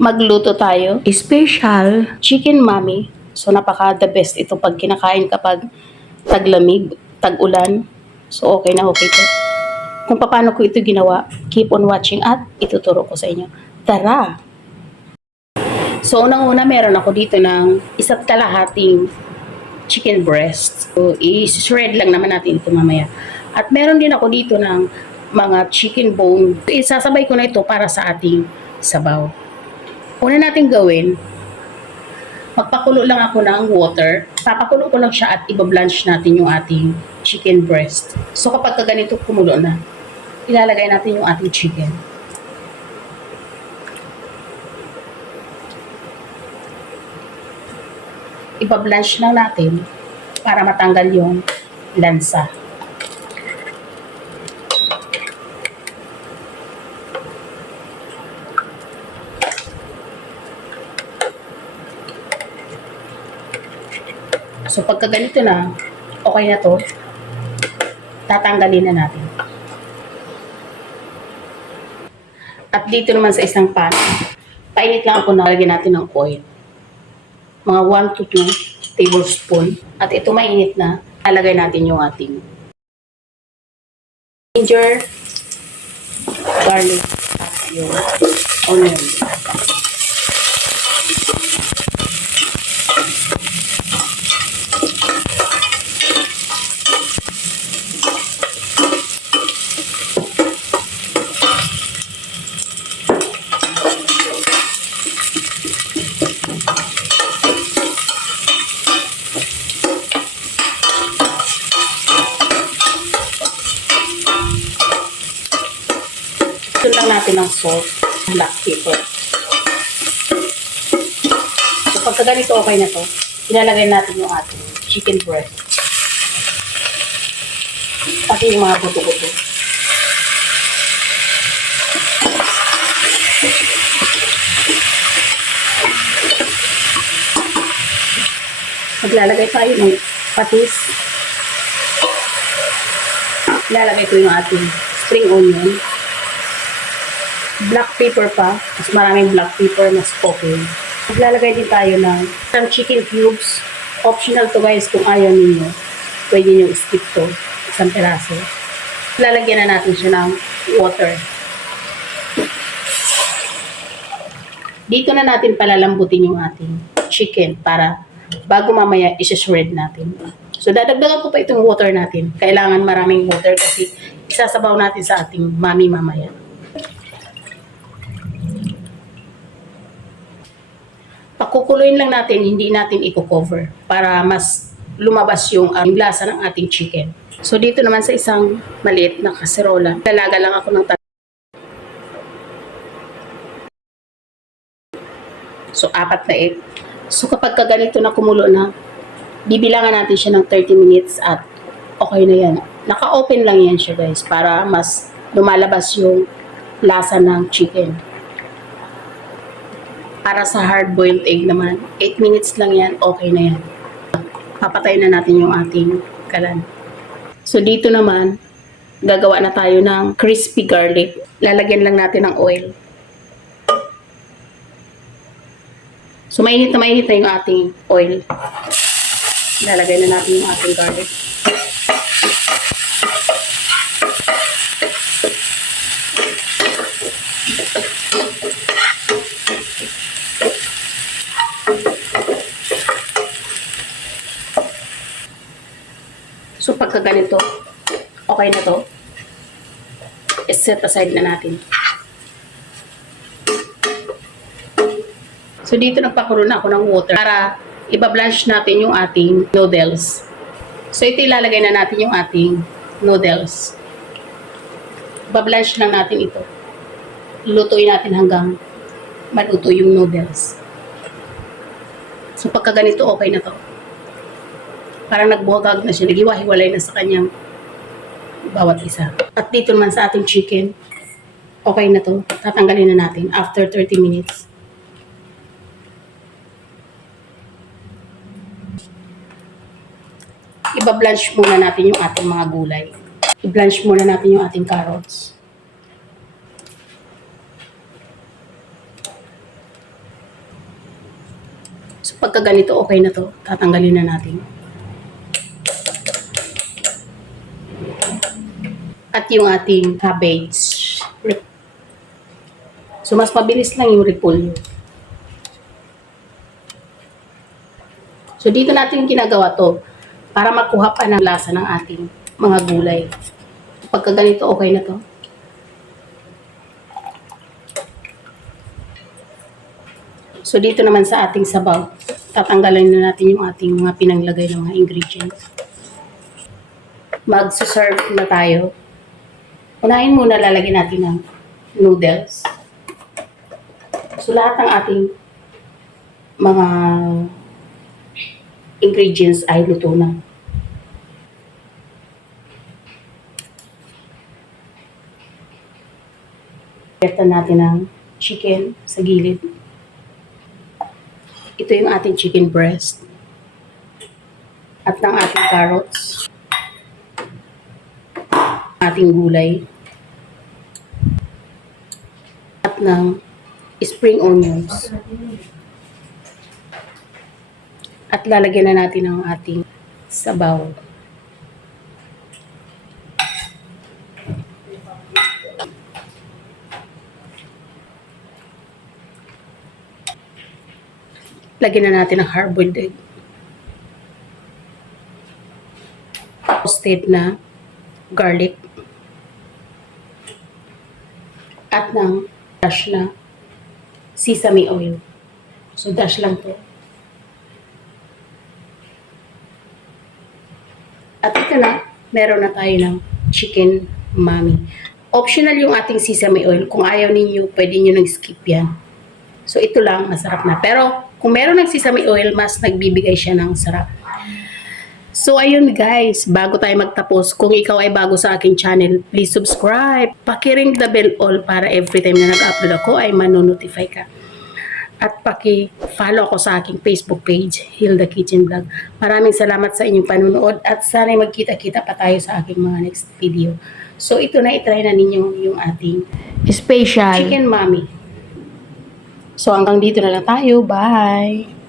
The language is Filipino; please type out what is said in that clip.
magluto tayo. Special chicken mami. So napaka the best ito pag kinakain kapag taglamig, tag-ulan. So okay na okay to. Kung paano ko ito ginawa, keep on watching at ituturo ko sa inyo. Tara! So unang-una meron ako dito ng isa't kalahating chicken breast. So i-shred lang naman natin ito mamaya. At meron din ako dito ng mga chicken bone. Isasabay ko na ito para sa ating sabaw. Una natin gawin, magpakulo lang ako ng water. Papakulo ko lang siya at ibablanch natin yung ating chicken breast. So kapag ganito kumulo na, ilalagay natin yung ating chicken. Ibablanch lang natin para matanggal yung lansa. So pagka ganito na, okay na to, tatanggalin na natin. At dito naman sa isang pan, painit lang ako, nalagyan natin ng oil. Mga 1 to 2 tablespoon. At ito mainit na, lalagay natin yung ating ginger, garlic, at yung onion. Ito lang natin ng salt, black pepper. So pagka ganito okay na to, ilalagay natin yung ating chicken breast. Pati yung mga buto-buto. Maglalagay tayo ng patis. Ilalagay ko yung ating spring onion. Black pepper pa. Mas maraming black pepper, mas okay. Maglalagay din tayo ng some chicken cubes. Optional to guys kung ayaw ninyo. Pwede nyo skip to. Isang peraso. Lalagyan na natin siya ng water. Dito na natin palalambutin yung ating chicken para bago mamaya isi-shred natin. So dadagdagan ko pa itong water natin. Kailangan maraming water kasi isasabaw natin sa ating mami mamaya. Pakukuluin lang natin, hindi natin i-cover para mas lumabas yung lasa ng ating chicken. So dito naman sa isang maliit na kaserola, lalaga lang ako ng so 4 na egg. So kapag ganito na kumulo na, bibilangan natin siya ng 30 minutes at okay na yan. Naka-open lang yan siya guys para mas lumalabas yung lasa ng chicken. Para sa hard-boiled egg naman, 8 minutes lang yan, okay na yan. Papatayin na natin yung ating kalan. So dito naman, gagawa na tayo ng crispy garlic. Lalagyan lang natin ng oil. So mainit na yung ating oil. Lalagay na natin yung ating garlic. So pagka ganito, okay na to. I-set aside na natin. So dito nagpakulo na ako ng water para ibablanch natin yung ating noodles. So ito ilalagay na natin yung ating noodles. Ibablanch lang natin ito. Lutuin natin hanggang maluto yung noodles. So pagka ganito okay na to. Parang nagbuhagag na siya, nagiwa-hiwalay na sa kanyang bawat isa. At dito naman sa ating chicken, okay na to. Tatanggalin na natin after 30 minutes. Iba-blanch muna natin yung ating mga gulay. I-blanch muna natin yung ating carrots. So pagka ganito, okay na to. Tatanggalin na natin. At yung ating cabbage. So mas mabilis lang yung repolyo. So dito natin ginagawa to para makuha pa ng lasa ng ating mga gulay. Pagka ganito, okay na to. So dito naman sa ating sabaw, tatanggalin na natin yung ating mga pinanglagay ng mga ingredients. Mag-serve na tayo. Unahin muna lalagyan natin ng noodles. So lahat ng ating mga ingredients ay luto na. Pwerta natin ng chicken sa gilid. Ito yung ating chicken breast. At ng ating carrots. Ating gulay. At ng spring onions. At lalagyan na natin ang ating sabaw. Lagyan na natin ang hard-boiled egg. Toasted na garlic. At ng dash na sesame oil. So dash lang to. At ito na, meron na tayo ng chicken mami. Optional yung ating sesame oil. Kung ayaw ninyo, pwede nyo nang skip yan. So ito lang, masarap na. Pero kung meron ng sesame oil, mas nagbibigay siya ng sarap. So ayun guys, bago tayo magtapos, kung ikaw ay bago sa aking channel, please subscribe. Paki-ring the bell all para every time na nag-upload ako ay manonotify ka. At paki-follow ako sa aking Facebook page, Hilda Kitchen Vlog. Maraming salamat sa inyong panunood at sana'y magkita-kita pa tayo sa aking mga next video. So ito na, itry na ninyo yung ating Special chicken mami. So hanggang dito na lang tayo. Bye!